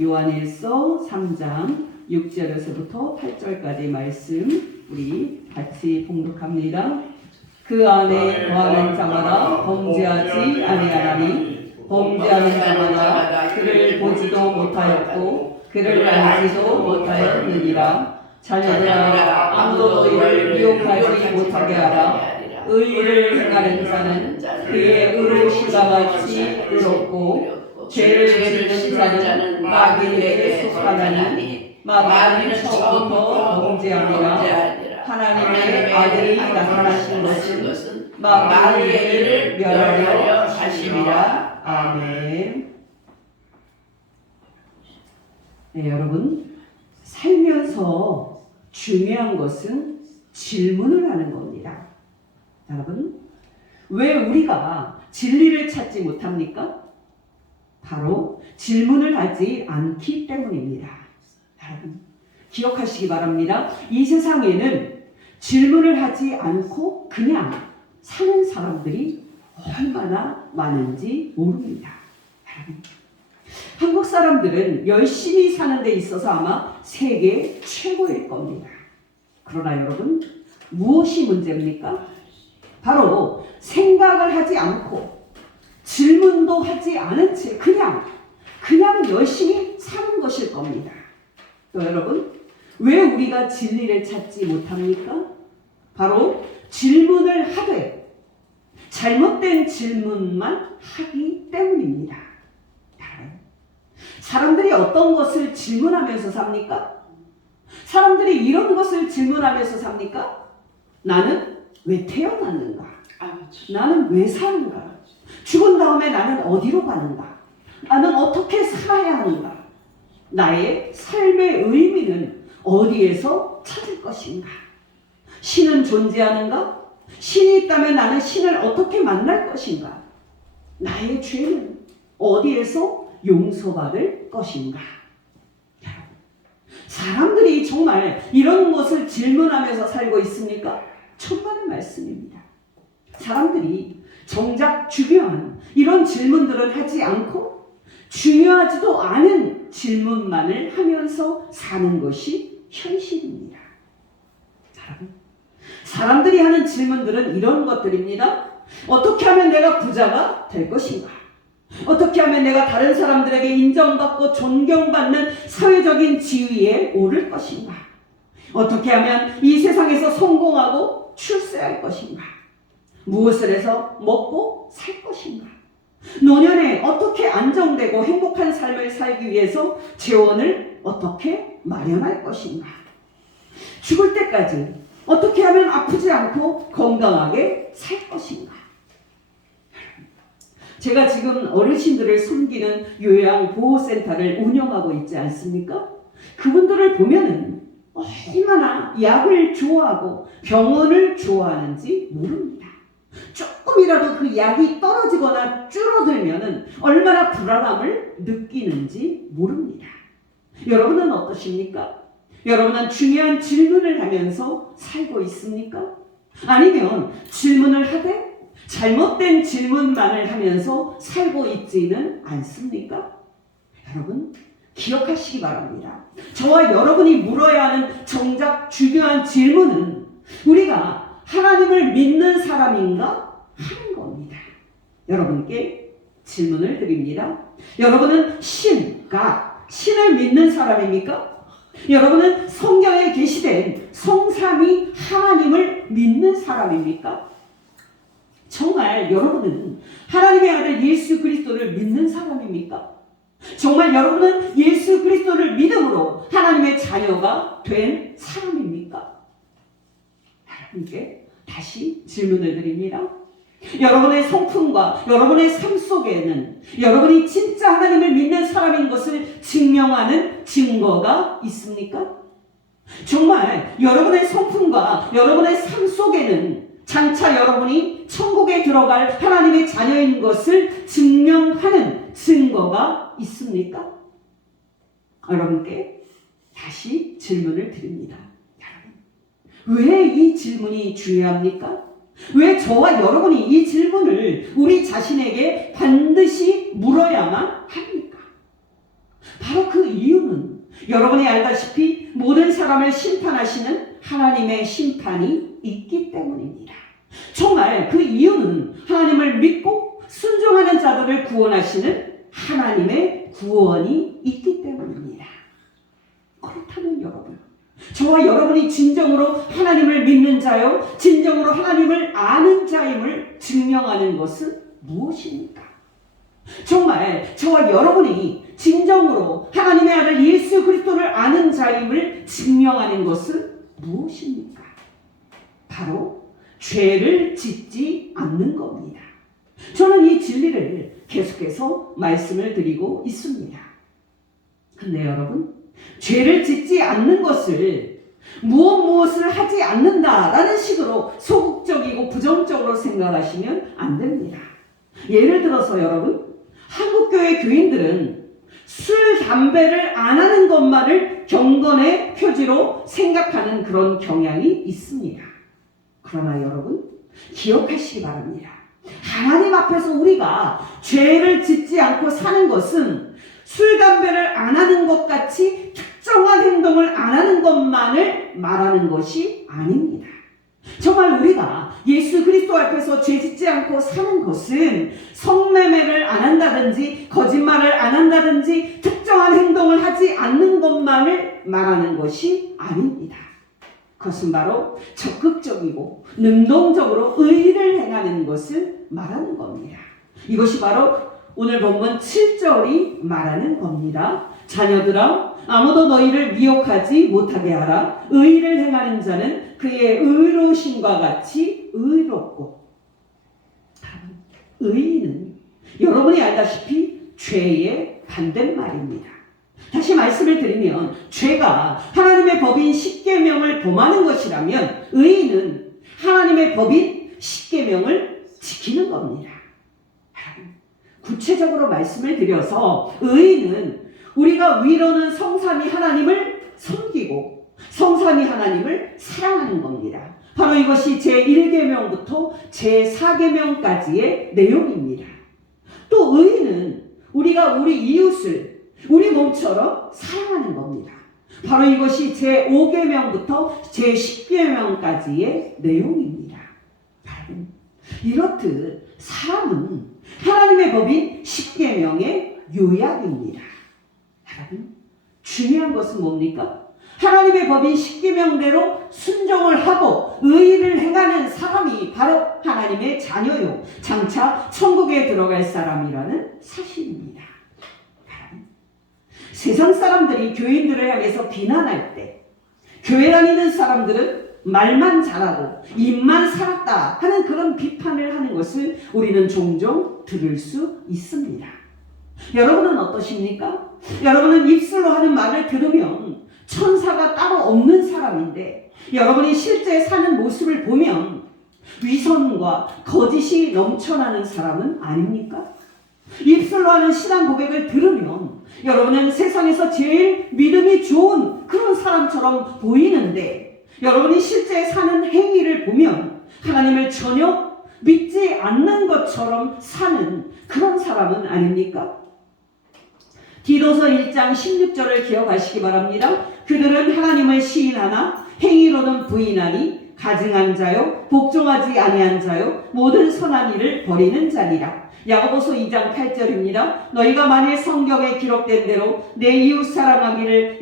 요한일서 3장 6절에서부터 8절까지 말씀 우리 같이 봉독합니다. 그 안에 거하는 자마다 범죄하지 아니하나니 범죄하는 자마다 그를 보지도 못하였고 그를 알지도 못하였느니라. 자녀들아, 아무도 너희를 미혹하지 못하게 하라. 의를 행하는 자는 그의 의로우시가 같이 의롭고 죄를 짓는 자는 마귀에게 속하나니 마귀는 처음부터 범죄함이라. 하나님의 아들이 나타나신 것은 마귀의 일을 멸하려 하심이라. 아멘. 네, 여러분, 살면서 중요한 것은 질문을 하는 겁니다. 여러분, 왜 우리가 진리를 찾지 못합니까? 바로 질문을 하지 않기 때문입니다. 여러분, 기억하시기 바랍니다. 이 세상에는 질문을 하지 않고 그냥 사는 사람들이 얼마나 많은지 모릅니다. 여러분, 한국 사람들은 열심히 사는 데 있어서 아마 세계 최고일 겁니다. 그러나 여러분, 무엇이 문제입니까? 바로 생각을 하지 않고 질문도 하지 않은 채 그냥 열심히 사는 것일 겁니다. 또 여러분, 왜 우리가 진리를 찾지 못합니까? 바로 질문을 하되 잘못된 질문만 하기 때문입니다. 사람들이 어떤 것을 질문하면서 삽니까? 사람들이 이런 것을 질문하면서 삽니까? 나는 왜 태어났는가? 나는 왜 사는가? 죽은 다음에 나는 어디로 가는가? 나는 어떻게 살아야 하는가? 나의 삶의 의미는 어디에서 찾을 것인가? 신은 존재하는가? 신이 있다면 나는 신을 어떻게 만날 것인가? 나의 죄는 어디에서 용서받을 것인가? 사람들이 정말 이런 것을 질문하면서 살고 있습니까? 천만의 말씀입니다. 사람들이 정작 중요한 이런 질문들은 하지 않고 중요하지도 않은 질문만을 하면서 사는 것이 현실입니다. 사람들이 하는 질문들은 이런 것들입니다. 어떻게 하면 내가 부자가 될 것인가? 어떻게 하면 내가 다른 사람들에게 인정받고 존경받는 사회적인 지위에 오를 것인가? 어떻게 하면 이 세상에서 성공하고 출세할 것인가? 무엇을 해서 먹고 살 것인가? 노년에 어떻게 안정되고 행복한 삶을 살기 위해서 재원을 어떻게 마련할 것인가? 죽을 때까지 어떻게 하면 아프지 않고 건강하게 살 것인가? 제가 지금 어르신들을 섬기는 요양보호센터를 운영하고 있지 않습니까? 그분들을 보면은 얼마나 약을 좋아하고 병원을 좋아하는지 모릅니다. 조금이라도 그 약이 떨어지거나 줄어들면은 얼마나 불안함을 느끼는지 모릅니다. 여러분은 어떠십니까? 여러분은 중요한 질문을 하면서 살고 있습니까? 아니면 질문을 하되 잘못된 질문만을 하면서 살고 있지는 않습니까? 여러분, 기억하시기 바랍니다. 저와 여러분이 물어야 하는 정작 중요한 질문은 우리가 하나님을 믿는 사람인가 하는 겁니다. 여러분께 질문을 드립니다. 여러분은 신을 믿는 사람입니까? 여러분은 성경에 게시된 성삼위 하나님을 믿는 사람입니까? 정말 여러분은 하나님의 아들 예수 그리스도를 믿는 사람입니까? 정말 여러분은 예수 그리스도를 믿음으로 하나님의 자녀가 된 사람입니까? 여러분께 다시 질문을 드립니다. 여러분의 성품과 여러분의 삶 속에는 여러분이 진짜 하나님을 믿는 사람인 것을 증명하는 증거가 있습니까? 정말 여러분의 성품과 여러분의 삶 속에는 장차 여러분이 천국에 들어갈 하나님의 자녀인 것을 증명하는 증거가 있습니까? 여러분께 다시 질문을 드립니다. 왜 이 질문이 중요합니까? 왜 저와 여러분이 이 질문을 우리 자신에게 반드시 물어야만 합니까? 바로 그 여러분이 알다시피 모든 사람을 심판하시는 하나님의 심판이 있기 때문입니다. 정말 그 이유는 하나님을 믿고 순종하는 자들을 구원하시는 하나님의 구원이 있기 때문입니다. 그렇다면 여러분, 저와 여러분이 진정으로 하나님을 믿는 자요, 진정으로 하나님을 아는 자임을 증명하는 것은 무엇입니까? 정말 저와 여러분이 진정으로 하나님의 아들 예수 그리스도를 아는 자임을 증명하는 것은 무엇입니까? 바로 죄를 짓지 않는 겁니다. 저는 이 진리를 계속해서 말씀을 드리고 있습니다. 근데 여러분, 죄를 짓지 않는 것을 무엇을 하지 않는다라는 식으로 소극적이고 부정적으로 생각하시면 안 됩니다. 예를 들어서 여러분, 한국교회 교인들은 술, 담배를 안 하는 것만을 경건의 표지로 생각하는 그런 경향이 있습니다. 그러나 여러분, 기억하시기 바랍니다. 하나님 앞에서 우리가 죄를 짓지 않고 사는 것은 술, 담배를 안 하는 것 같이 특정한 행동을 안 하는 것만을 말하는 것이 아닙니다. 정말 우리가 예수 그리스도 앞에서 죄 짓지 않고 사는 것은 성매매를 안 한다든지 거짓말을 안 한다든지 특정한 행동을 하지 않는 것만을 말하는 것이 아닙니다. 그것은 바로 적극적이고 능동적으로 의를 행하는 것을 말하는 겁니다. 이것이 바로 오늘 본문 7절이 말하는 겁니다. 자녀들아, 아무도 너희를 미혹하지 못하게 하라. 의를 행하는 자는 그의 의로우심과 같이 의롭고. 의는 여러분이 알다시피 죄의 반대말입니다. 다시 말씀을 드리면 죄가 하나님의 법인 십계명을 범하는 것이라면 의는 하나님의 법인 십계명을 지키는 겁니다. 구체적으로 말씀을 드려서 의는 우리가 위로는 성삼위 하나님을 섬기고 성삼위 하나님을 사랑하는 겁니다. 바로 이것이 제1계명부터 제4계명까지의 내용입니다. 또 의는 우리가 우리 이웃을 우리 몸처럼 사랑하는 겁니다. 바로 이것이 제5계명부터 제10계명까지의 내용입니다. 이렇듯 사람은 하나님의 법인 10계명의 요약입니다. 여러분, 중요한 것은 뭡니까? 하나님의 법인 10계명대로 순종을 하고 의를 행하는 사람이 바로 하나님의 자녀요, 장차 천국에 들어갈 사람이라는 사실입니다. 세상 사람들이 교인들을 향해서 비난할 때 교회 다니는 사람들은 말만 잘하고 입만 살았다 하는 그런 비판을 하는 것을 우리는 종종 들을 수 있습니다. 여러분은 어떠십니까? 여러분은 입술로 하는 말을 들으면 천사가 따로 없는 사람인데 여러분이 실제 사는 모습을 보면 위선과 거짓이 넘쳐나는 사람은 아닙니까? 입술로 하는 신앙 고백을 들으면 여러분은 세상에서 제일 믿음이 좋은 그런 사람처럼 보이는데 여러분이 실제 사는 행위를 보면 하나님을 전혀 믿지 않는 것처럼 사는 그런 사람은 아닙니까? 디도서 1장 16절을 기억하시기 바랍니다. 그들은 하나님을 시인하나 행위로는 부인하니 가증한 자요 복종하지 아니한 자요 모든 선한 일을 버리는 자니라. 야고보서 2장 8절입니다. 너희가 만일 성경에 기록된 대로 내 이웃 사랑하기를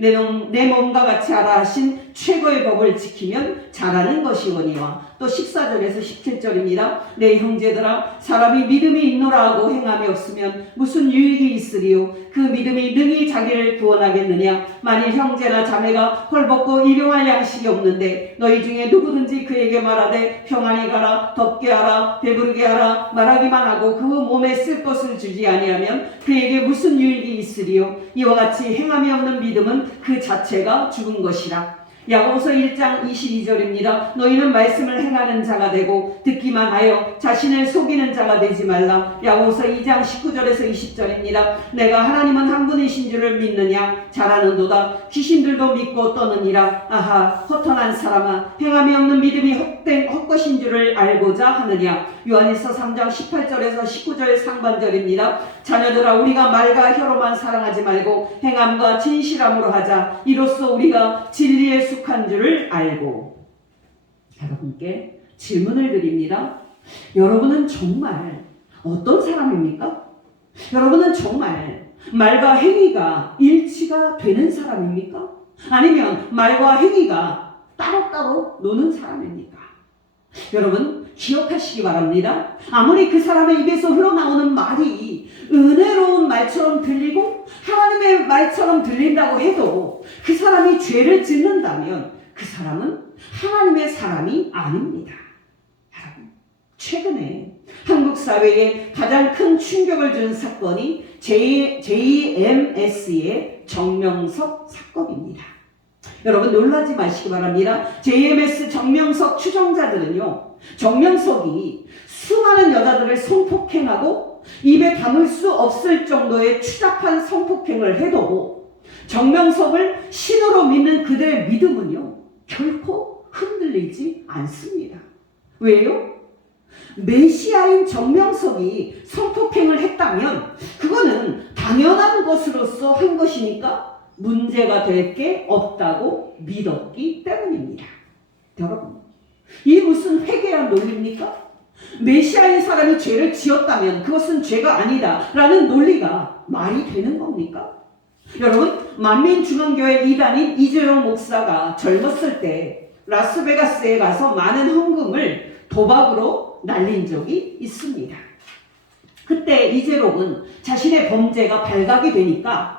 내 몸과 같이 하라 하신 최고의 법을 지키면 잘하는 것이오니와 또 14절에서 17절입니다. 내 형제들아 사람이 믿음이 있노라 하고 행함이 없으면 무슨 유익이 있으리요 그 믿음이 능히 자기를 구원하겠느냐. 만일 형제나 자매가 헐벗고 일용할 양식이 없는데 너희 중에 누구든지 그에게 말하되 평안히 가라 덥게 하라 배부르게 하라 말하기만 하고 그 몸에 쓸 것을 주지 아니하면 그에게 무슨 유익이 있으리요. 이와 같이 행함이 없는 믿음은 그 자체가 죽은 것이라. 야고보서 1장 22절입니다. 너희는 말씀을 행하는 자가 되고 듣기만 하여 자신을 속이는 자가 되지 말라. 야고보서 2장 19절에서 20절입니다. 내가 하나님은 한 분이신 줄을 믿느냐 잘하는도다. 귀신들도 믿고 떠느니라. 아하 허탄한 사람아 행함이 없는 믿음이 헛것인 줄을 알고자 하느냐. 요한일서 3장 18절에서 19절 상반절입니다. 자녀들아 우리가 말과 혀로만 사랑하지 말고 행함과 진실함으로 하자. 이로써 우리가 진리에 속한 줄을 알고. 여러분께 질문을 드립니다. 여러분은 정말 어떤 사람입니까? 여러분은 정말 말과 행위가 일치가 되는 사람입니까? 아니면 말과 행위가 따로따로 노는 사람입니까? 여러분 기억하시기 바랍니다. 아무리 그 사람의 입에서 흘러나오는 말이 은혜로운 말처럼 들리고 하나님의 말처럼 들린다고 해도 그 사람이 죄를 짓는다면 그 사람은 하나님의 사람이 아닙니다. 여러분, 최근에 한국 사회에 가장 큰 충격을 준 사건이 JMS의 정명석 사건입니다. 여러분 놀라지 마시기 바랍니다. JMS 정명석 추종자들은요, 정명석이 수많은 여자들을 성폭행하고 입에 담을 수 없을 정도의 추잡한 성폭행을 해도 정명석을 신으로 믿는 그들의 믿음은요, 결코 흔들리지 않습니다. 왜요? 메시아인 정명석이 성폭행을 했다면 그거는 당연한 것으로서 한 것이니까 문제가 될 게 없다고 믿었기 때문입니다. 여러분, 이 무슨 회개한 논리입니까? 메시아인 사람이 죄를 지었다면 그것은 죄가 아니다 라는 논리가 말이 되는 겁니까? 여러분, 만민중앙교회 이단인 이재용 목사가 젊었을 때 라스베가스에 가서 많은 헌금을 도박으로 날린 적이 있습니다. 그때 이재록은 자신의 범죄가 발각이 되니까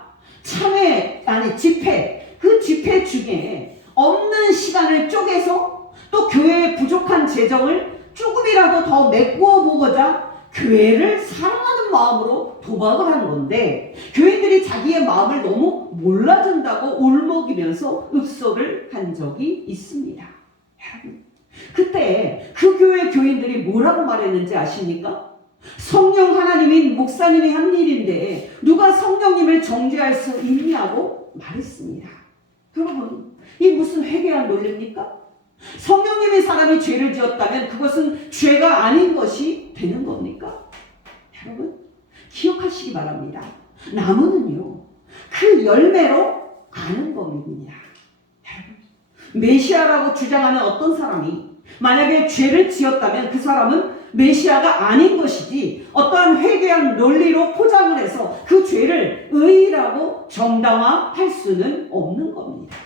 그 집회 중에 없는 시간을 쪼개서 또 교회의 부족한 재정을 조금이라도 더 메꾸어 보고자 교회를 사랑하는 마음으로 도박을 한 건데, 교인들이 자기의 마음을 너무 몰라준다고 울먹이면서 읍소를 한 적이 있습니다. 여러분, 그때 그 교회 교인들이 뭐라고 말했는지 아십니까? 성령 하나님인 목사님이 한 일인데 누가 성령님을 정죄할 수 있냐고 말했습니다. 여러분, 이 무슨 회개한 논리입니까? 성령님의 사람이 죄를 지었다면 그것은 죄가 아닌 것이 되는 겁니까? 여러분, 기억하시기 바랍니다. 나무는요, 그 열매로 아는 겁니다. 여러분, 메시아라고 주장하는 어떤 사람이 만약에 죄를 지었다면 그 사람은 메시아가 아닌 것이지 어떠한 회개한 논리로 포장을 해서 그 죄를 의라고 정당화할 수는 없는 겁니다.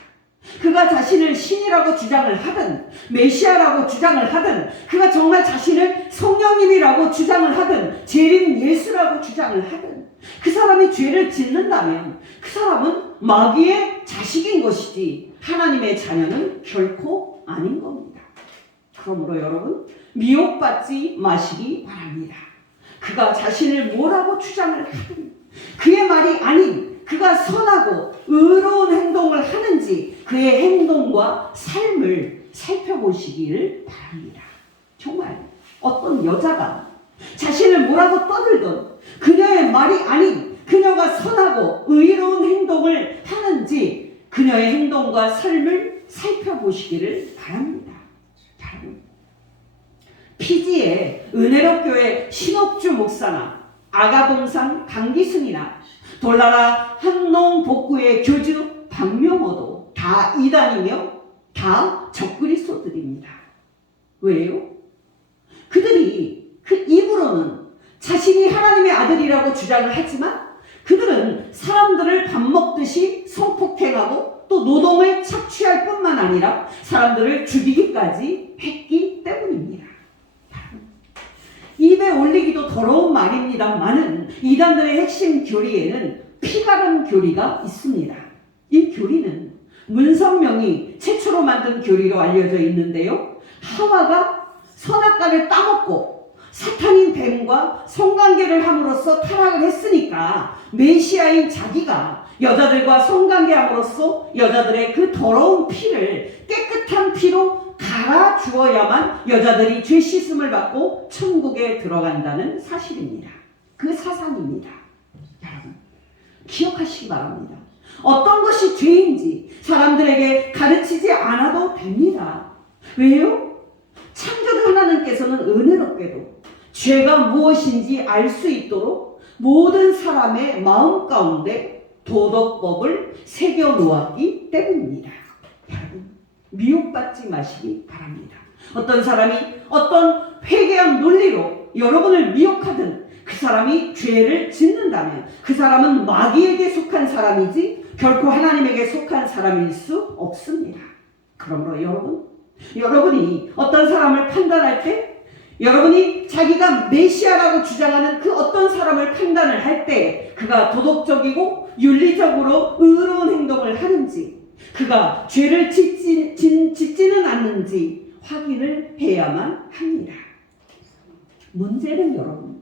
그가 자신을 신이라고 주장을 하든 메시아라고 주장을 하든 그가 정말 자신을 성령님이라고 주장을 하든 재림 예수라고 주장을 하든 그 사람이 죄를 짓는다면 그 사람은 마귀의 자식인 것이지 하나님의 자녀는 결코 아닌 겁니다. 그러므로 여러분, 미혹받지 마시기 바랍니다. 그가 자신을 뭐라고 주장을 하든 그의 말이 아닌 그가 선하고 의로운 행동을 하는지 그의 행동과 삶을 살펴보시기를 바랍니다. 정말 어떤 여자가 자신을 뭐라고 떠들던 그녀의 말이 아닌 그녀가 선하고 의로운 행동을 하는지 그녀의 행동과 삶을 살펴보시기를 바랍니다. 피지의 은혜롭교회 신옥주 목사나 아가동산 강기순이나 돌나라 한농복구의 교주 박명호도 다 이단이며 다 적그리스도들입니다. 왜요? 그들이 그 입으로는 자신이 하나님의 아들이라고 주장을 하지만 그들은 사람들을 밥 먹듯이 성폭행하고 또 노동을 착취할 뿐만 아니라 사람들을 죽이기까지 했기 때문입니다. 입에 올리기도 더러운 말입니다만은 이단들의 핵심 교리에는 피가름 교리가 있습니다. 이 교리는 문선명이 최초로 만든 교리로 알려져 있는데요. 하와가 선악과를 따먹고 사탄인 뱀과 성관계를 함으로써 타락을 했으니까 메시아인 자기가 여자들과 성관계함으로써 여자들의 그 더러운 피를 깨끗한 피로 갈아 주어야만 여자들이 죄 씻음을 받고 천국에 들어간다는 사실입니다. 그 사상입니다. 여러분, 기억하시기 바랍니다. 어떤 것이 죄인지 사람들에게 가르치지 않아도 됩니다. 왜요? 창조주 하나님께서는 은혜롭게도 죄가 무엇인지 알 수 있도록 모든 사람의 마음 가운데 도덕법을 새겨 놓았기 때문입니다. 여러분, 미혹받지 마시기 바랍니다. 어떤 사람이 어떤 회개한 논리로 여러분을 미혹하든 그 사람이 죄를 짓는다면 그 사람은 마귀에게 속한 사람이지 결코 하나님에게 속한 사람일 수 없습니다. 그러므로 여러분이 어떤 사람을 판단할 때 여러분이 자기가 메시아라고 주장하는 그 어떤 사람을 판단을 할 때 그가 도덕적이고 윤리적으로 의로운 행동을 하는지 그가 죄를 짓지는 않는지 확인을 해야만 합니다. 문제는 여러분,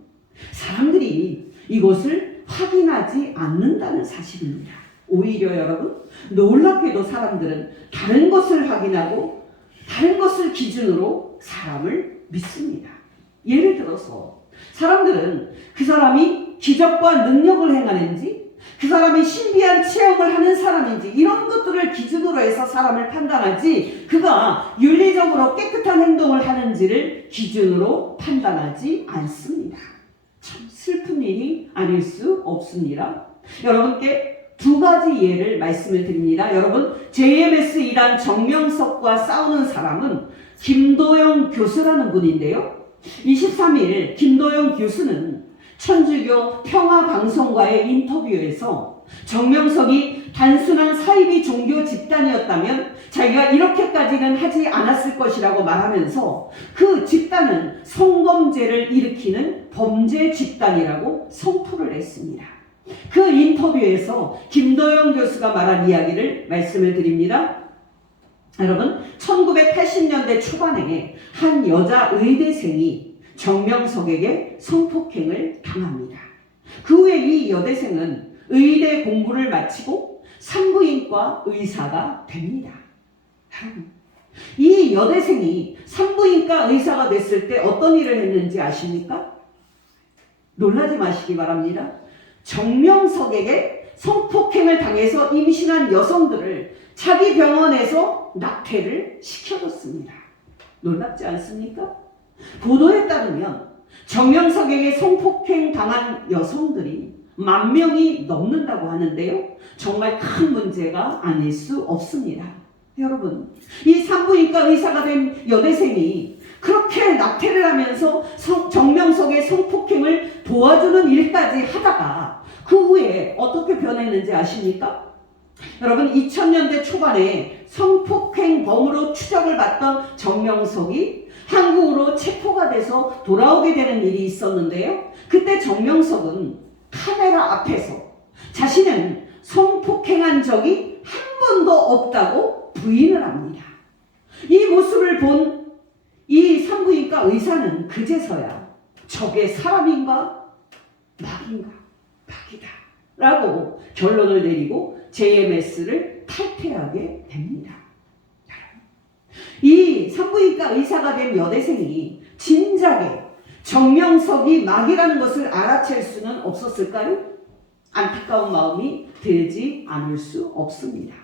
사람들이 이것을 확인하지 않는다는 사실입니다. 오히려 여러분, 놀랍게도 사람들은 다른 것을 확인하고 다른 것을 기준으로 사람을 믿습니다. 예를 들어서 사람들은 그 사람이 기적과 능력을 행하는지 그 사람이 신비한 체험을 하는 사람인지 이런 것들을 기준으로 해서 사람을 판단하지 그가 윤리적으로 깨끗한 행동을 하는지를 기준으로 판단하지 않습니다. 참 슬픈 일이 아닐 수 없습니다. 여러분께 두 가지 예를 말씀을 드립니다. 여러분, JMS 이단 정명석과 싸우는 사람은 김도영 교수라는 분인데요. 23일 김도영 교수는 천주교 평화방송과의 인터뷰에서 정명석이 단순한 사이비 종교 집단이었다면 자기가 이렇게까지는 하지 않았을 것이라고 말하면서 그 집단은 성범죄를 일으키는 범죄 집단이라고 선포를 했습니다. 그 인터뷰에서 김도영 교수가 말한 이야기를 말씀을 드립니다. 여러분, 1980년대 초반에 한 여자 의대생이 정명석에게 성폭행을 당합니다. 그 후에 이 여대생은 의대 공부를 마치고 산부인과 의사가 됩니다. 이 여대생이 산부인과 의사가 됐을 때 어떤 일을 했는지 아십니까? 놀라지 마시기 바랍니다. 정명석에게 성폭행을 당해서 임신한 여성들을 자기 병원에서 낙태를 시켜줬습니다. 놀랍지 않습니까? 보도에 따르면 정명석에게 성폭행 당한 여성들이 10,000명이 넘는다고 하는데요. 정말 큰 문제가 아닐 수 없습니다. 여러분, 이 산부인과 의사가 된 여대생이 그렇게 낙태를 하면서 정명석의 성폭행을 도와주는 일까지 하다가 그 후에 어떻게 변했는지 아십니까? 여러분, 2000년대 초반에 성폭행범으로 추적을 받던 정명석이 한국으로 체포가 돼서 돌아오게 되는 일이 있었는데요. 그때 정명석은 카메라 앞에서 자신은 성폭행한 적이 한 번도 없다고 부인을 합니다. 이 모습을 본 이 산부인과 의사는 그제서야 저게 사람인가 낙인가 낙이다 라고 결론을 내리고 JMS를 탈퇴하게 됩니다. 이 산부인과 의사가 된 여대생이 진작에 정명석이 마귀라는 것을 알아챌 수는 없었을까요? 안타까운 마음이 들지 않을 수 없습니다.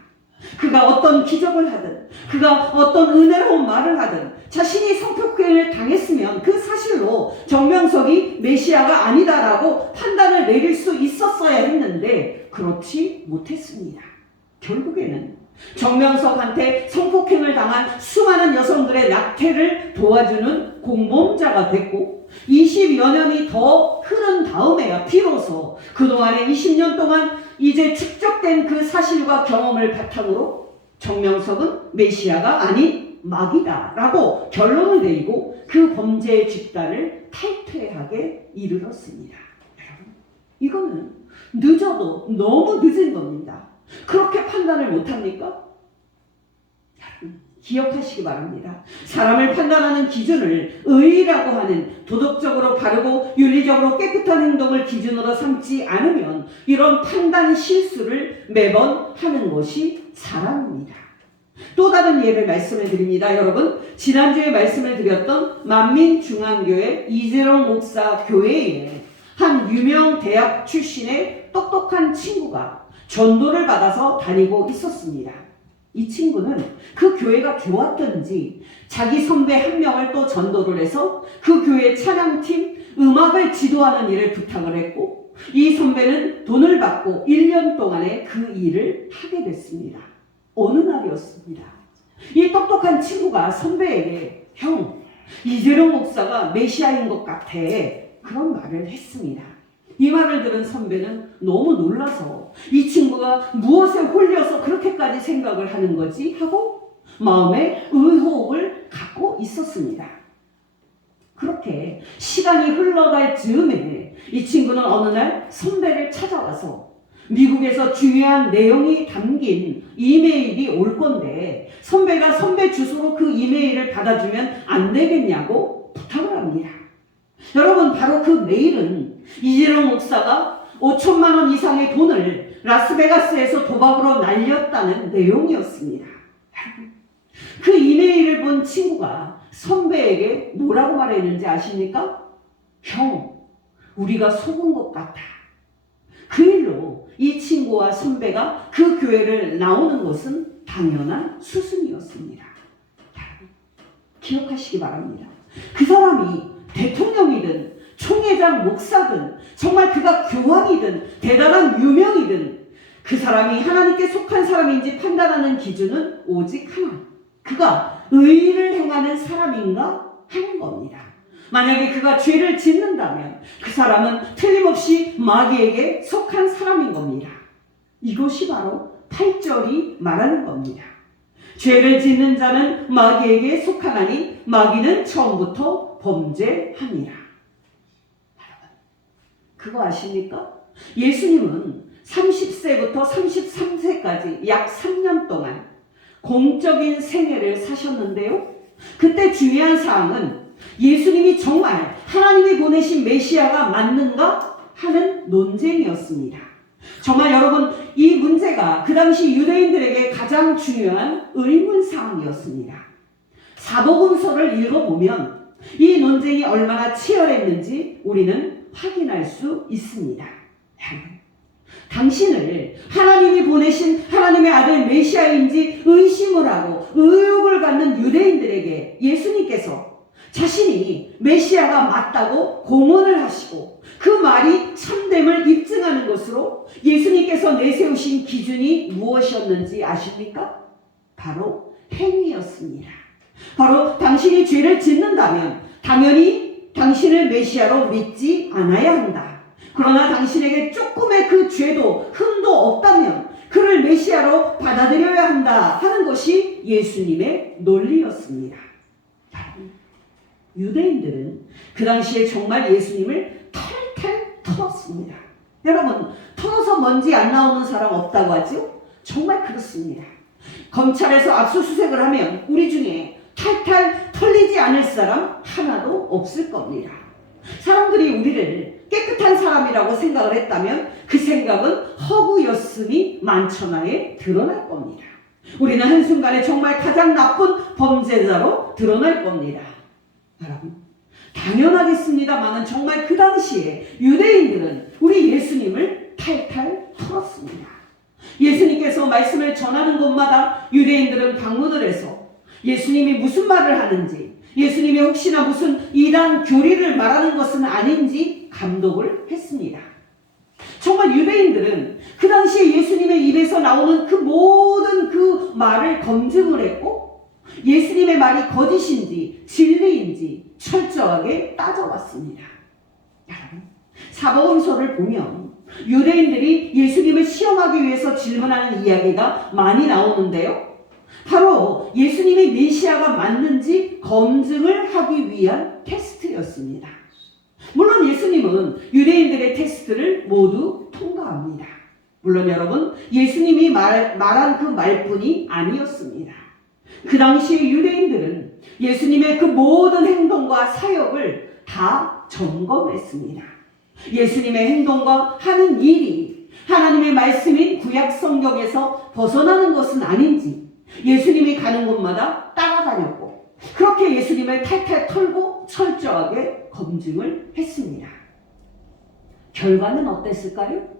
그가 어떤 기적을 하든 그가 어떤 은혜로운 말을 하든 자신이 성폭행을 당했으면 그 사실로 정명석이 메시아가 아니다라고 판단을 내릴 수 있었어야 했는데 그렇지 못했습니다. 결국에는 정명석한테 성폭행을 당한 수많은 여성들의 낙태를 도와주는 공범자가 됐고 20여 년이 더 흐른 다음에야 비로소 그동안의 20년 동안 이제 축적된 그 사실과 경험을 바탕으로 정명석은 메시아가 아닌 마귀다라고 결론을 내리고 그 범죄의 집단을 탈퇴하게 이르렀습니다. 이거는 늦어도 너무 늦은 겁니다. 그렇게 판단을 못합니까? 기억하시기 바랍니다. 사람을 판단하는 기준을 의라고 하는 도덕적으로 바르고 윤리적으로 깨끗한 행동을 기준으로 삼지 않으면 이런 판단 실수를 매번 하는 것이 사람입니다. 또 다른 예를 말씀을 드립니다. 여러분, 지난주에 말씀을 드렸던 만민중앙교회 이재롱 목사 교회에 한 유명 대학 출신의 똑똑한 친구가 전도를 받아서 다니고 있었습니다. 이 친구는 그 교회가 좋았던지 자기 선배 한 명을 또 전도를 해서 그 교회 찬양팀 음악을 지도하는 일을 부탁을 했고 이 선배는 돈을 받고 1년 동안에 그 일을 하게 됐습니다. 어느 날이었습니다. 이 똑똑한 친구가 선배에게 형, 이재룡 목사가 메시아인 것 같아. 그런 말을 했습니다. 이 말을 들은 선배는 너무 놀라서 이 친구가 무엇에 홀려서 그렇게까지 생각을 하는 거지 하고 마음에 의혹을 갖고 있었습니다. 그렇게 시간이 흘러갈 즈음에 이 친구는 어느 날 선배를 찾아와서 미국에서 중요한 내용이 담긴 이메일이 올 건데 선배가 선배 주소로 그 이메일을 받아주면 안 되겠냐고 부탁을 합니다. 여러분, 바로 그 메일은 이재룡 목사가 5천만 원 이상의 돈을 라스베가스에서 도박으로 날렸다는 내용이었습니다. 그 이메일을 본 친구가 선배에게 뭐라고 말했는지 아십니까? 형, 우리가 속은 것 같아. 그 일로 이 친구와 선배가 그 교회를 나오는 것은 당연한 수순이었습니다. 기억하시기 바랍니다. 그 사람이 대통령이든 총회장 목사든 정말 그가 교황이든 대단한 유명이든 그 사람이 하나님께 속한 사람인지 판단하는 기준은 오직 하나. 그가 의를 행하는 사람인가 하는 겁니다. 만약에 그가 죄를 짓는다면 그 사람은 틀림없이 마귀에게 속한 사람인 겁니다. 이것이 바로 8절이 말하는 겁니다. 죄를 짓는 자는 마귀에게 속하나니 마귀는 처음부터 범죄함이라. 그거 아십니까? 예수님은 30세부터 33세까지 약 3년 동안 공적인 생애를 사셨는데요. 그때 중요한 사항은 예수님이 정말 하나님이 보내신 메시아가 맞는가 하는 논쟁이었습니다. 정말 여러분, 이 문제가 그 당시 유대인들에게 가장 중요한 의문사항이었습니다. 사복음서를 읽어보면 이 논쟁이 얼마나 치열했는지 우리는 확인할 수 있습니다. 당신을 하나님이 보내신 하나님의 아들 메시아인지 의심을 하고 의혹을 갖는 유대인들에게 예수님께서 자신이 메시아가 맞다고 공언을 하시고 그 말이 참됨을 입증하는 것으로 예수님께서 내세우신 기준이 무엇이었는지 아십니까? 바로 행위였습니다. 바로 당신이 죄를 짓는다면 당연히 당신을 메시아로 믿지 않아야 한다. 그러나 당신에게 조금의 그 죄도 흠도 없다면 그를 메시아로 받아들여야 한다 하는 것이 예수님의 논리였습니다. 유대인들은 그 당시에 정말 예수님을 탈탈 털었습니다. 여러분, 털어서 먼지 안 나오는 사람 없다고 하죠? 정말 그렇습니다. 검찰에서 압수수색을 하면 우리 중에 탈탈 털리지 않을 사람 하나도 없을 겁니다. 사람들이 우리를 깨끗한 사람이라고 생각을 했다면 그 생각은 허구였음이 만천하에 드러날 겁니다. 우리는 한순간에 정말 가장 나쁜 범죄자로 드러날 겁니다. 여러분, 당연하겠습니다만은 정말 그 당시에 유대인들은 우리 예수님을 탈탈 털었습니다. 예수님께서 말씀을 전하는 곳마다 유대인들은 방문을 해서 예수님이 무슨 말을 하는지, 예수님이 혹시나 무슨 이단 교리를 말하는 것은 아닌지 감독을 했습니다. 정말 유대인들은 그 당시에 예수님의 입에서 나오는 그 모든 그 말을 검증을 했고 예수님의 말이 거짓인지 진리인지 철저하게 따져봤습니다. 사복음서를 보면 유대인들이 예수님을 시험하기 위해서 질문하는 이야기가 많이 나오는데요. 바로 예수님이 메시아가 맞는지 검증을 하기 위한 테스트였습니다. 물론 예수님은 유대인들의 테스트를 모두 통과합니다. 물론 여러분, 예수님이 말한 그 말뿐이 아니었습니다. 그 당시 유대인들은 예수님의 그 모든 행동과 사역을 다 점검했습니다. 예수님의 행동과 하는 일이 하나님의 말씀인 구약 성경에서 벗어나는 것은 아닌지 예수님이 가는 곳마다 따라다녔고 그렇게 예수님을 탈탈 털고 철저하게 검증을 했습니다. 결과는 어땠을까요?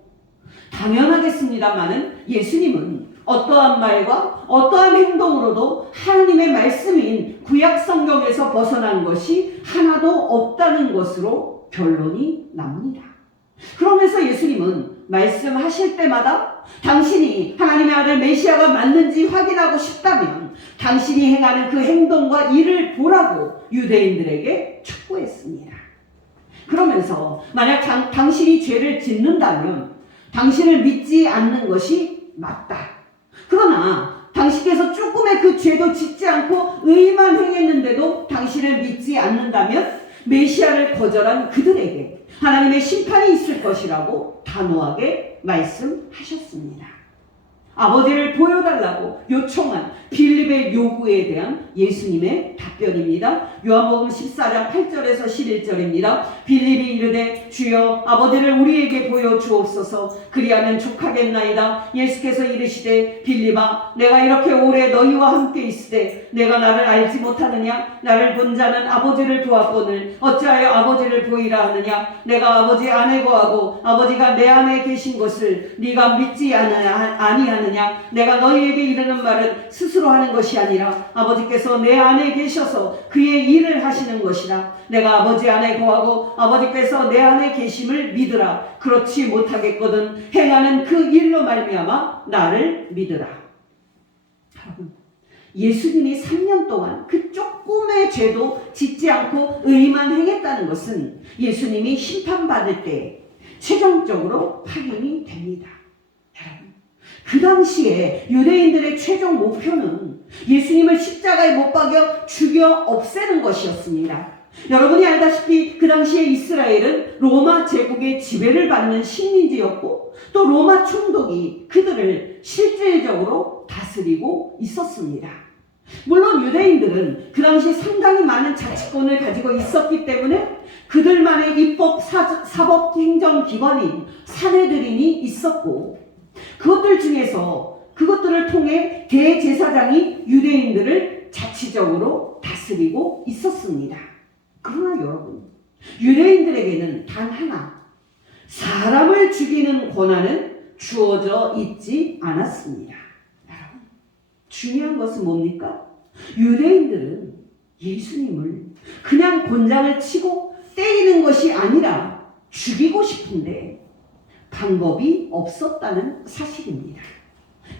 당연하겠습니다마는 예수님은 어떠한 말과 어떠한 행동으로도 하나님의 말씀인 구약 성경에서 벗어난 것이 하나도 없다는 것으로 결론이 납니다. 그러면서 예수님은 말씀하실 때마다 당신이 하나님의 아들 메시아가 맞는지 확인하고 싶다면 당신이 행하는 그 행동과 일을 보라고 유대인들에게 촉구했습니다. 그러면서 만약 당신이 죄를 짓는다면 당신을 믿지 않는 것이 맞다. 그러나 당신께서 조금의 그 죄도 짓지 않고 의만 행했는데도 당신을 믿지 않는다면 메시아를 거절한 그들에게 하나님의 심판이 있을 것이라고 단호하게 말씀하셨습니다. 아버지를 보여달라고 요청한 빌립의 요구에 대한 예수님의 답변입니다. 요한복음 14장 8절에서 11절입니다. 빌립이 이르되 주여 아버지를 우리에게 보여주옵소서 그리하면 족하겠나이다. 예수께서 이르시되 빌립아 내가 이렇게 오래 너희와 함께 있으되 내가 나를 알지 못하느냐? 나를 본 자는 아버지를 보았거늘 어찌하여 아버지를 보이라 하느냐? 내가 아버지 안에 거하고 아버지가 내 안에 계신 것을 네가 믿지 아니하느냐? 내가 너희에게 이르는 말은 스스로 하는 것이 아니라 아버지께서 내 안에 계셔서 그의 일을 하시는 것이라. 내가 아버지 안에 거하고 아버지께서 내 안에 계심을 믿으라. 그렇지 못하겠거든 행하는 그 일로 말미암아 나를 믿으라. 예수님이 3년 동안 그 조금의 죄도 짓지 않고 의만 행했다는 것은 예수님이 심판받을 때 최종적으로 확인이 됩니다. 그 당시에 유대인들의 최종 목표는 예수님을 십자가에 못 박여 죽여 없애는 것이었습니다. 여러분이 알다시피 그 당시에 이스라엘은 로마 제국의 지배를 받는 식민지였고 또 로마 총독이 그들을 실질적으로 다스리고 있었습니다. 물론 유대인들은 그 당시 상당히 많은 자치권을 가지고 있었기 때문에 그들만의 입법 사법 행정기관인 사내들인이 있었고 그것들 중에서 그것들을 통해 대제사장이 유대인들을 자치적으로 다스리고 있었습니다. 그러나 여러분, 유대인들에게는 단 하나, 사람을 죽이는 권한은 주어져 있지 않았습니다. 여러분, 중요한 것은 뭡니까? 유대인들은 예수님을 그냥 곤장을 치고 때리는 것이 아니라 죽이고 싶은데 방법이 없었다는 사실입니다.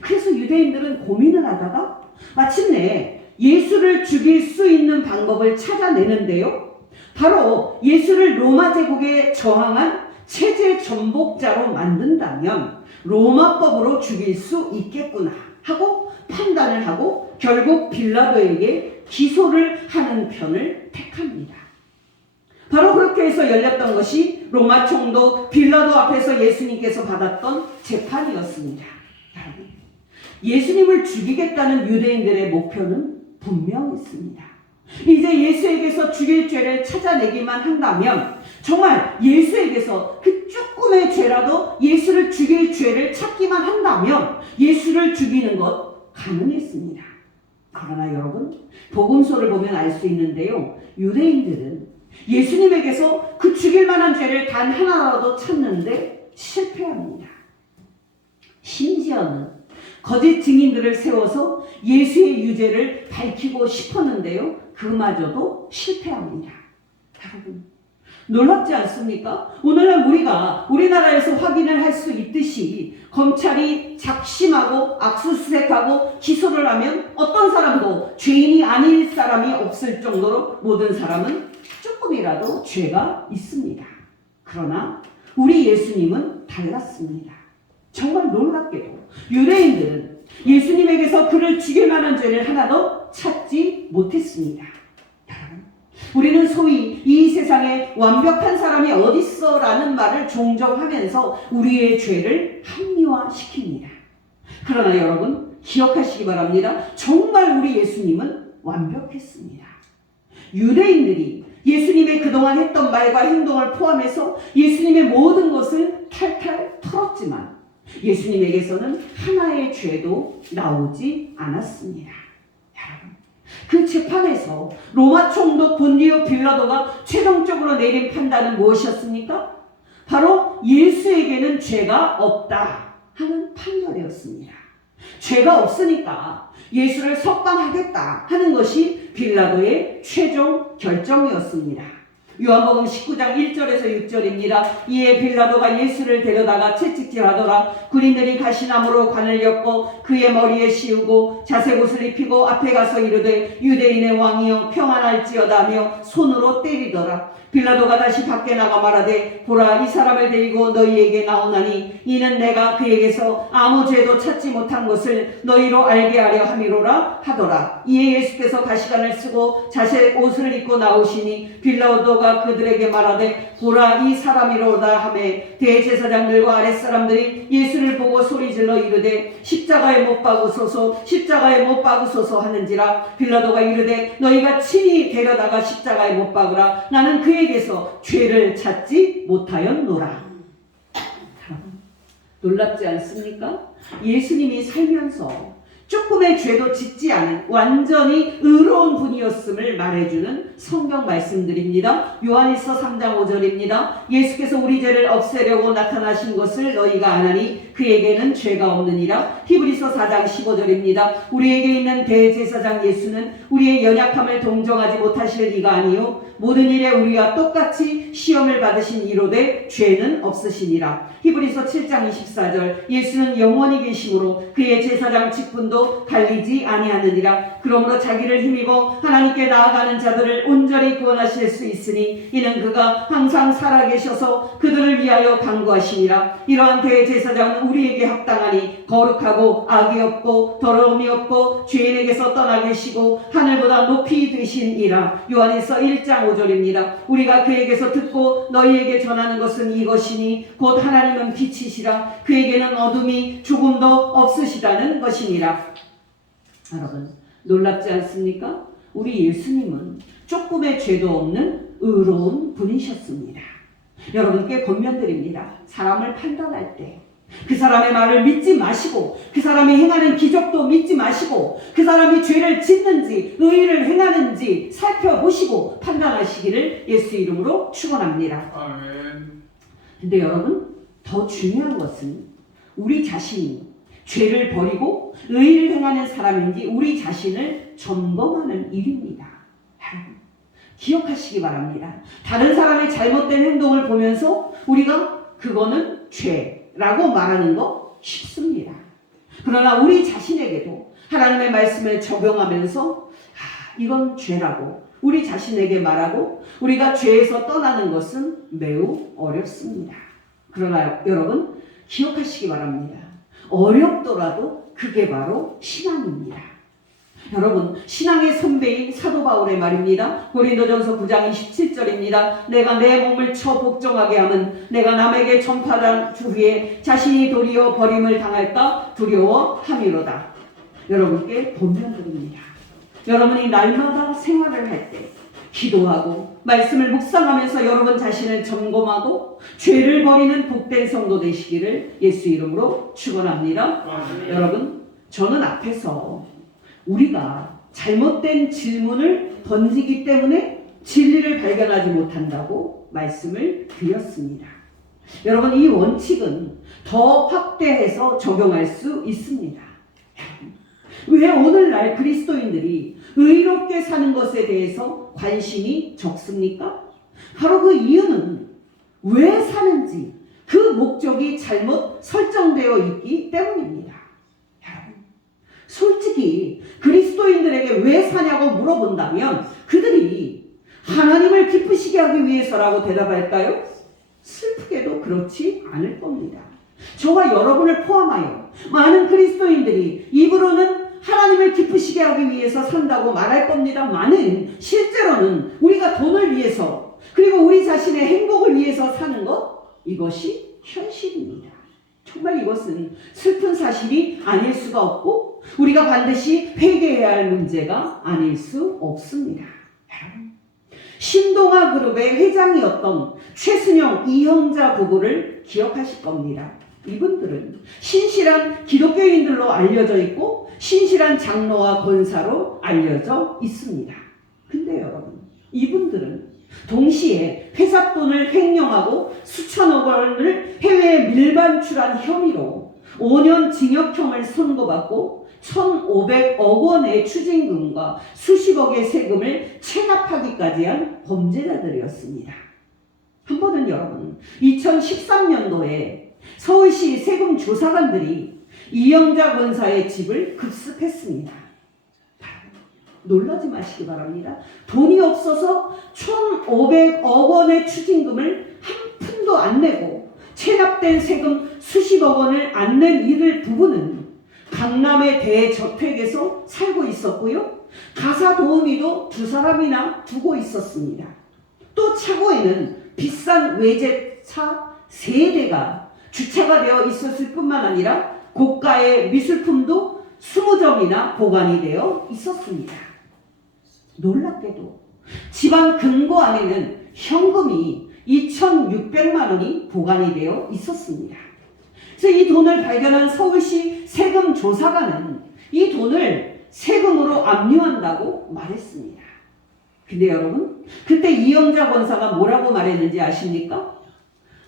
그래서 유대인들은 고민을 하다가 마침내 예수를 죽일 수 있는 방법을 찾아내는데요. 바로 예수를 로마 제국에 저항한 체제 전복자로 만든다면 로마법으로 죽일 수 있겠구나 하고 판단을 하고 결국 빌라도에게 기소를 하는 편을 택합니다. 바로 그렇게 해서 열렸던 것이 로마 총독 빌라도 앞에서 예수님께서 받았던 재판이었습니다. 여러분, 예수님을 죽이겠다는 유대인들의 목표는 분명했습니다. 이제 예수에게서 죽일 죄를 찾아내기만 한다면 정말 예수에게서 그 조금의 죄라도 예수를 죽일 죄를 찾기만 한다면 예수를 죽이는 것 가능했습니다. 그러나 여러분, 복음서를 보면 알 수 있는데요. 유대인들은 예수님에게서 그 죽일 만한 죄를 단 하나라도 찾는데 실패합니다. 심지어는 거짓 증인들을 세워서 예수의 유죄를 밝히고 싶었는데요. 그마저도 실패합니다. 여러분, 놀랍지 않습니까? 오늘날 우리가 우리나라에서 확인을 할 수 있듯이 검찰이 작심하고 압수수색하고 기소를 하면 어떤 사람도 죄인이 아닐 사람이 없을 정도로 모든 사람은 조금이라도 죄가 있습니다. 그러나 우리 예수님은 달랐습니다. 정말 놀랍게도 유대인들은 예수님에게서 그를 죽일 만한 죄를 하나도 찾지 못했습니다. 우리는 소위 이 세상에 완벽한 사람이 어딨어 라는 말을 종종 하면서 우리의 죄를 합리화시킵니다. 그러나 여러분 기억하시기 바랍니다. 정말 우리 예수님은 완벽했습니다. 유대인들이 예수님의 그동안 했던 말과 행동을 포함해서 예수님의 모든 것을 탈탈 털었지만 예수님에게서는 하나의 죄도 나오지 않았습니다. 여러분, 그 재판에서 로마 총독 본디오 빌라도가 최종적으로 내린 판단은 무엇이었습니까? 바로 예수에게는 죄가 없다 하는 판결이었습니다. 죄가 없으니까 예수를 석방하겠다 하는 것이 빌라도의 최종 결정이었습니다. 요한복음 19장 1절에서 6절입니다. 이에 빌라도가 예수를 데려다가 채찍질하더라. 군인들이 가시나무로 관을 엮고 그의 머리에 씌우고 자색 옷을 입히고 앞에 가서 이르되 유대인의 왕이여 평안할지어다 하며 손으로 때리더라. 빌라도가 다시 밖에 나가 말하되 보라 이 사람을 데리고 너희에게 나오나니 이는 내가 그에게서 아무 죄도 찾지 못한 것을 너희로 알게 하려 함이로라 하더라. 이에 예수께서 가시관을 쓰고 자색 옷을 입고 나오시니 빌라도가 그들에게 말하되 보라 이 사람이로다 하매 대제사장들과 아랫사람들이 예수를 보고 소리질러 이르되 십자가에 못 박으소서 십자가에 못 박으소서 하는지라. 빌라도가 이르되 너희가 친히 데려다가 십자가에 못 박으라. 나는 그에게서 죄를 찾지 못하였노라. 놀랍지 않습니까? 예수님이 살면서 조금의 죄도 짓지 않은 완전히 의로운 분이었음을 말해주는 성경 말씀들입니다. 요한일서 3장 5절입니다. 예수께서 우리 죄를 없애려고 나타나신 것을 너희가 아나니 그에게는 죄가 없느니라. 히브리서 4장 15절입니다. 우리에게 있는 대제사장 예수는 우리의 연약함을 동정하지 못하실 이가 아니요 모든 일에 우리와 똑같이 시험을 받으신 이로되 죄는 없으시니라. 히브리서 7장 24절 예수는 영원히 계심으로 그의 제사장 직분도 갈리지 아니하느니라. 그러므로 자기를 힘입어 하나님께 나아가는 자들을 온전히 구원하실 수 있으니 이는 그가 항상 살아계셔서 그들을 위하여 간구하시니라. 이러한 대제사장은 우리에게 합당하니 거룩하고 악이 없고 더러움이 없고 죄인에게서 떠나 계시고 하늘보다 높이 되시니라. 요한일서 1장 5절입니다. 우리가 그에게서 듣고 너희에게 전하는 것은 이것이니 곧 하나님은 빛이시라. 그에게는 어둠이 조금도 없으시다는 것이니라. 여러분 놀랍지 않습니까? 우리 예수님은 조금의 죄도 없는 의로운 분이셨습니다. 여러분께 권면드립니다. 사람을 판단할 때 그 사람의 말을 믿지 마시고 그 사람이 행하는 기적도 믿지 마시고 그 사람이 죄를 짓는지 의의를 행하는지 살펴보시고 판단하시기를 예수 이름으로 축원합니다. 아멘. 근데 여러분 더 중요한 것은 우리 자신이 죄를 버리고 의의를 행하는 사람인지 우리 자신을 점검하는 일입니다. 기억하시기 바랍니다. 다른 사람의 잘못된 행동을 보면서 우리가 그거는 죄라고 말하는 거 쉽습니다. 그러나 우리 자신에게도 하나님의 말씀을 적용하면서 이건 죄라고 우리 자신에게 말하고 우리가 죄에서 떠나는 것은 매우 어렵습니다. 그러나 여러분 기억하시기 바랍니다. 어렵더라도 그게 바로 신앙입니다. 여러분 신앙의 선배인 사도 바울의 말입니다. 고린도전서 9장 27절입니다. 내가 내 몸을 쳐 복종하게 함은 내가 남에게 전파한 후에 자신이 도리어 버림을 당할까 두려워함이로다. 여러분께 권면드립니다. 여러분이 날마다 생활을 할 때 기도하고 말씀을 묵상하면서 여러분 자신을 점검하고 죄를 버리는 복된 성도 되시기를 예수 이름으로 축원합니다. 여러분 저는 앞에서 우리가 잘못된 질문을 던지기 때문에 진리를 발견하지 못한다고 말씀을 드렸습니다. 여러분 이 원칙은 더 확대해서 적용할 수 있습니다. 왜 오늘날 그리스도인들이 의롭게 사는 것에 대해서 관심이 적습니까? 바로 그 이유는 왜 사는지 그 목적이 잘못 설정되어 있기 때문입니다. 솔직히 그리스도인들에게 왜 사냐고 물어본다면 그들이 하나님을 기쁘시게 하기 위해서라고 대답할까요? 슬프게도 그렇지 않을 겁니다. 저와 여러분을 포함하여 많은 그리스도인들이 입으로는 하나님을 기쁘시게 하기 위해서 산다고 말할 겁니다만은 실제로는 우리가 돈을 위해서 그리고 우리 자신의 행복을 위해서 사는 것 이것이 현실입니다. 정말 이것은 슬픈 사실이 아닐 수가 없고 우리가 반드시 회개해야 할 문제가 아닐 수 없습니다. 신동아 그룹의 회장이었던 최순영 이형자 부부를 기억하실 겁니다. 이분들은 신실한 기독교인들로 알려져 있고 신실한 장로와 권사로 알려져 있습니다. 근데 여러분 이분들은 동시에 회사 돈을 횡령하고 수천억 원을 해외에 밀반출한 혐의로 5년 징역형을 선고받고 1,500억 원의 추징금과 수십억의 세금을 체납하기까지 한 범죄자들이었습니다. 한 번은 여러분, 2013년도에 서울시 세금 조사관들이 이영자 권사의 집을 급습했습니다. 놀라지 마시기 바랍니다. 돈이 없어서 1,500억 원의 추징금을 한 푼도 안 내고 체납된 세금 수십억 원을 안 낸 이들 부부는 강남의 대저택에서 살고 있었고요. 가사 도우미도 2사람이나 두고 있었습니다. 또 차고에는 비싼 외제차 3대가 주차가 되어 있었을 뿐만 아니라 고가의 미술품도 20점이나 보관이 되어 있었습니다. 놀랍게도 집안 금고 안에는 현금이 2,600만 원이 보관이 되어 있었습니다. 그래서 이 돈을 발견한 서울시 세금조사관은 이 돈을 세금으로 압류한다고 말했습니다. 근데 여러분, 그때 이영자 권사가 뭐라고 말했는지 아십니까?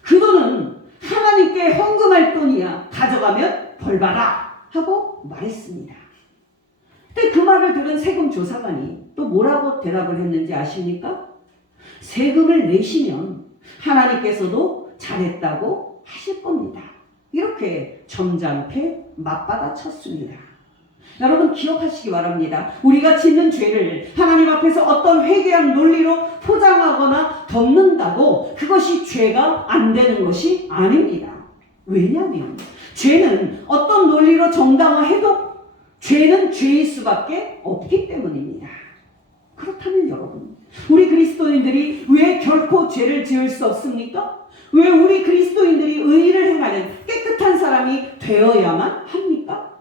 그 돈은 하나님께 헌금할 돈이야. 가져가면 벌받아 하고 말했습니다. 근데 그 말을 들은 세금조사관이 또 뭐라고 대답을 했는지 아십니까? 세금을 내시면 하나님께서도 잘했다고 하실 겁니다. 이렇게 점잖게 맞받아쳤습니다. 여러분 기억하시기 바랍니다. 우리가 짓는 죄를 하나님 앞에서 어떤 회개한 논리로 포장하거나 덮는다고 그것이 죄가 안 되는 것이 아닙니다. 왜냐하면 죄는 어떤 논리로 정당화해도 죄는 죄일 수밖에 없기 때문입니다. 그렇다면 여러분, 우리 그리스도인들이 왜 결코 죄를 지을 수 없습니까? 왜 우리 그리스도인들이 의의를 행하는 깨끗한 사람이 되어야만 합니까?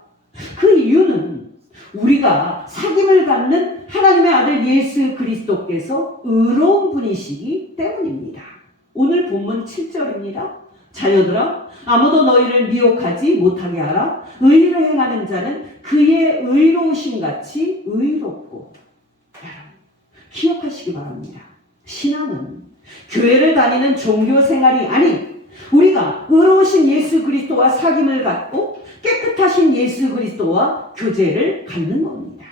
그 이유는 우리가 사귐을 갖는 하나님의 아들 예수 그리스도께서 의로운 분이시기 때문입니다. 오늘 본문 7절입니다. 자녀들아, 아무도 너희를 미혹하지 못하게 하라. 의의를 행하는 자는 그의 의로우심 같이 의롭고. 기억하시기 바랍니다. 신앙은 교회를 다니는 종교 생활이 아닌 우리가 의로우신 예수 그리스도와 사귐을 갖고 깨끗하신 예수 그리스도와 교제를 갖는 겁니다.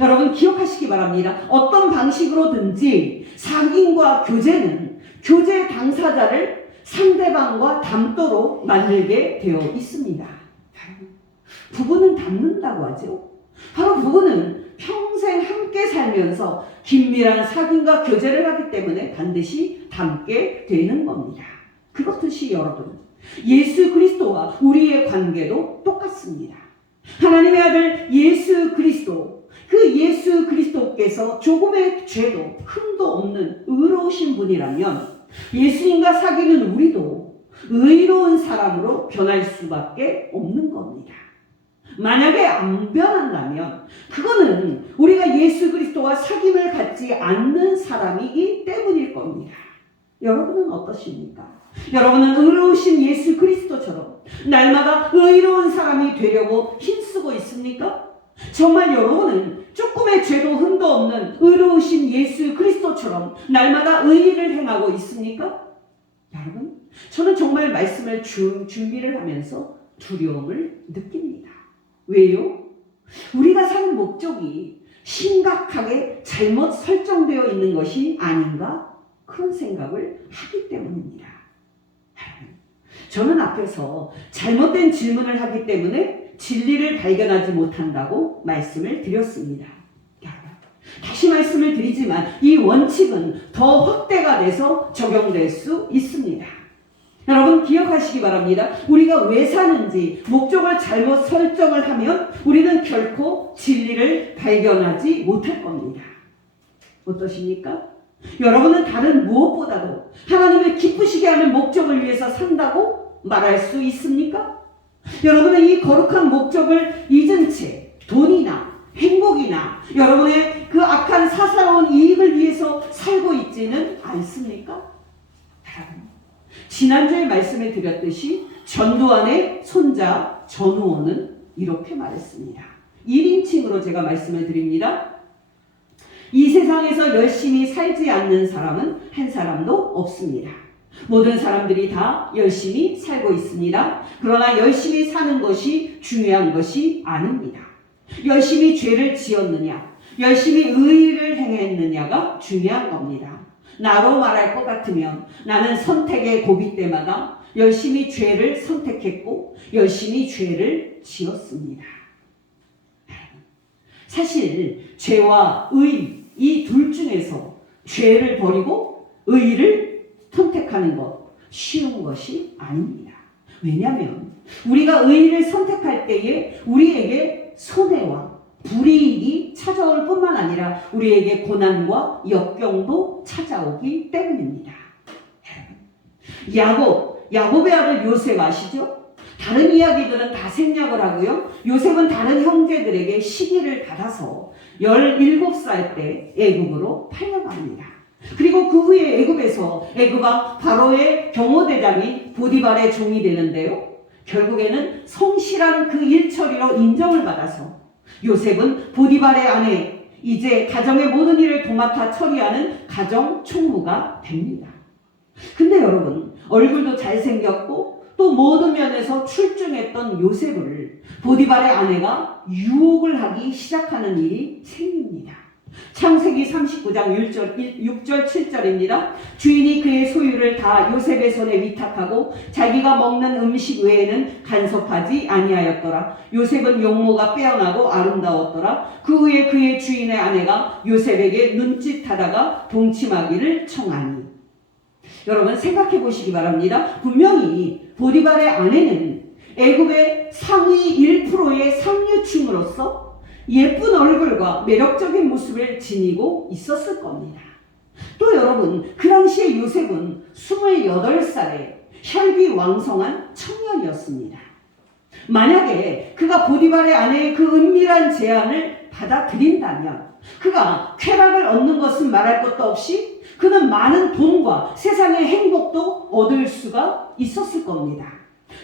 여러분 기억하시기 바랍니다. 어떤 방식으로든지 사귐과 교제는 교제 당사자를 상대방과 닮도록 만들게 되어 있습니다. 부부는 닮는다고 하죠. 바로 부부는 평생 함께 살면서 긴밀한 사귐과 교제를 하기 때문에 반드시 닮게 되는 겁니다. 그렇듯이 여러분, 예수 그리스도와 우리의 관계도 똑같습니다. 하나님의 아들 예수 그리스도, 그 예수 그리스도께서 조금의 죄도 흠도 없는 의로우신 분이라면 예수님과 사귀는 우리도 의로운 사람으로 변할 수밖에 없는 겁니다. 만약에 안 변한다면 그거는 우리가 예수 그리스도와 사귐을 갖지 않는 사람이기 때문일 겁니다. 여러분은 어떠십니까? 여러분은 의로우신 예수 그리스도처럼 날마다 의로운 사람이 되려고 힘쓰고 있습니까? 정말 여러분은 조금의 죄도 흠도 없는 의로우신 예수 그리스도처럼 날마다 의의를 행하고 있습니까? 여러분, 저는 정말 말씀을 준비를 하면서 두려움을 느낍니다. 왜요? 우리가 사는 목적이 심각하게 잘못 설정되어 있는 것이 아닌가? 그런 생각을 하기 때문입니다. 저는 앞에서 잘못된 질문을 하기 때문에 진리를 발견하지 못한다고 말씀을 드렸습니다. 다시 말씀을 드리지만 이 원칙은 더 확대가 돼서 적용될 수 있습니다. 여러분 기억하시기 바랍니다. 우리가 왜 사는지 목적을 잘못 설정을 하면 우리는 결코 진리를 발견하지 못할 겁니다. 어떠십니까? 여러분은 다른 무엇보다도 하나님을 기쁘시게 하는 목적을 위해서 산다고 말할 수 있습니까? 여러분은 이 거룩한 목적을 잊은 채 돈이나 행복이나 여러분의 그 악한 사사로운 이익을 위해서 살고 있지는 않습니까? 지난주에 말씀을 드렸듯이 전두환의 손자 전우원은 이렇게 말했습니다. 1인칭으로 제가 말씀을 드립니다. 이 세상에서 열심히 살지 않는 사람은 한 사람도 없습니다. 모든 사람들이 다 열심히 살고 있습니다. 그러나 열심히 사는 것이 중요한 것이 아닙니다. 열심히 죄를 지었느냐, 열심히 의의를 행했느냐가 중요한 겁니다. 나로 말할 것 같으면 나는 선택의 고비 때마다 열심히 죄를 선택했고 열심히 죄를 지었습니다. 사실 죄와 의, 이 둘 중에서 죄를 버리고 의를 선택하는 것 쉬운 것이 아닙니다. 왜냐하면 우리가 의를 선택할 때에 우리에게 손해와 불이익이 찾아올 뿐만 아니라 우리에게 고난과 역경도 찾아오기 때문입니다. 야곱의 아들 요셉 아시죠? 다른 이야기들은 다 생략을 하고요. 요셉은 다른 형제들에게 시기를 받아서 17살 때 애굽으로 팔려갑니다. 그리고 그 후에 애굽에서 애굽왕 바로의 경호대장이 보디발의 종이 되는데요. 결국에는 성실한 그 일처리로 인정을 받아서 요셉은 보디발의 아내, 이제 가정의 모든 일을 도맡아 처리하는 가정 총무가 됩니다. 근데 여러분, 얼굴도 잘생겼고 또 모든 면에서 출중했던 요셉을 보디발의 아내가 유혹을 하기 시작하는 일이 생깁니다. 창세기 39장 6절 7절입니다. 주인이 그의 소유를 다 요셉의 손에 위탁하고 자기가 먹는 음식 외에는 간섭하지 아니하였더라. 요셉은 용모가 빼어나고 아름다웠더라. 그 후에 그의 주인의 아내가 요셉에게 눈짓하다가 동침하기를 청하니. 여러분 생각해 보시기 바랍니다. 분명히 보디발의 아내는 애굽의 상위 1%의 상류층으로서 예쁜 얼굴과 매력적인 모습을 지니고 있었을 겁니다. 또 여러분, 그 당시에 요셉은 28살에 혈기왕성한 청년이었습니다. 만약에 그가 보디발의 아내의 그 은밀한 제안을 받아들인다면 그가 쾌락을 얻는 것은 말할 것도 없이 그는 많은 돈과 세상의 행복도 얻을 수가 있었을 겁니다.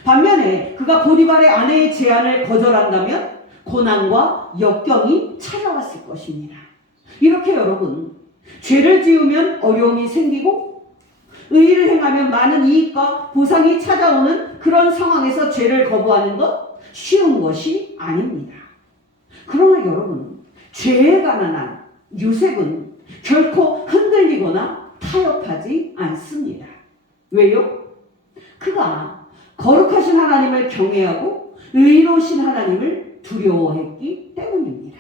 반면에 그가 보디발의 아내의 제안을 거절한다면 고난과 역경이 찾아왔을 것입니다. 이렇게 여러분, 죄를 지으면 어려움이 생기고 의의를 행하면 많은 이익과 보상이 찾아오는 그런 상황에서 죄를 거부하는 것 쉬운 것이 아닙니다. 그러나 여러분, 죄에 관한 요셉은 결코 흔들리거나 타협하지 않습니다. 왜요? 그가 거룩하신 하나님을 경외하고 의로우신 하나님을 두려워했기 때문입니다.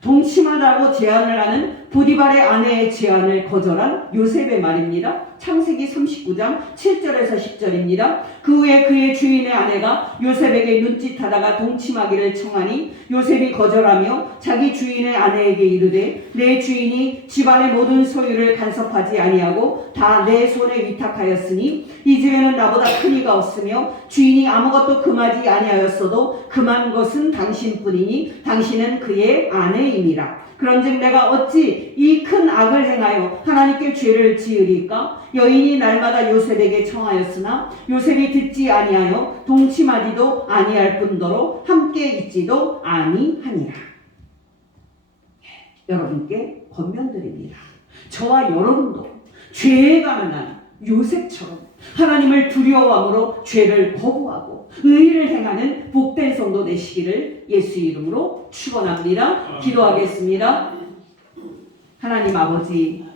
동침하라고 제안을 하는 보디발의 아내의 제안을 거절한 요셉의 말입니다. 창세기 39장 7절에서 10절입니다. 그 후에 그의 주인의 아내가 요셉에게 눈짓하다가 동침하기를 청하니 요셉이 거절하며 자기 주인의 아내에게 이르되 내 주인이 집안의 모든 소유를 간섭하지 아니하고 다 내 손에 위탁하였으니 이 집에는 나보다 큰 이가 없으며 주인이 아무것도 금하지 아니하였어도 금한 것은 당신뿐이니 당신은 그의 아내임이라. 그런즉 내가 어찌 이 큰 악을 행하여 하나님께 죄를 지으리까? 여인이 날마다 요셉에게 청하였으나 요셉이 듣지 아니하여 동침하지도 아니할 뿐더러 함께 있지도 아니하니라. 여러분께 권면드립니다. 저와 여러분도 죄에 관한 요셉처럼 하나님을 두려워함으로 죄를 거부하고 의의를 행하는 복된 성도 되시기를 예수 이름으로 축원합니다. 기도하겠습니다. 하나님 아버지,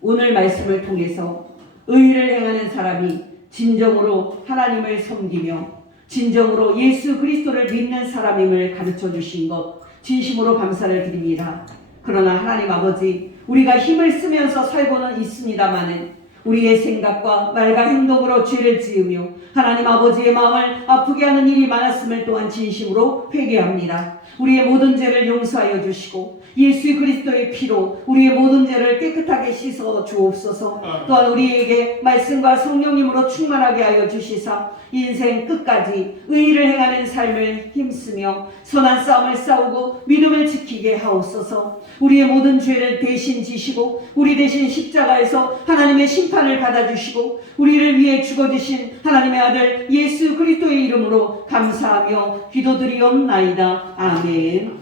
오늘 말씀을 통해서 의의를 행하는 사람이 진정으로 하나님을 섬기며 진정으로 예수 그리스도를 믿는 사람임을 가르쳐 주신 것 진심으로 감사를 드립니다. 그러나 하나님 아버지, 우리가 힘을 쓰면서 살고는 있습니다마는 우리의 생각과 말과 행동으로 죄를 지으며 하나님 아버지의 마음을 아프게 하는 일이 많았음을 또한 진심으로 회개합니다. 우리의 모든 죄를 용서하여 주시고 예수 그리스도의 피로 우리의 모든 죄를 깨끗하게 씻어 주옵소서. 또한 우리에게 말씀과 성령님으로 충만하게 하여 주시사 인생 끝까지 의의를 행하는 삶을 힘쓰며 선한 싸움을 싸우고 믿음을 지키게 하옵소서. 우리의 모든 죄를 대신 지시고 우리 대신 십자가에서 하나님의 심판을 받아주시고 우리를 위해 죽어주신 하나님의 아들 예수 그리스도의 이름으로 감사하며 기도드리옵나이다. 아멘.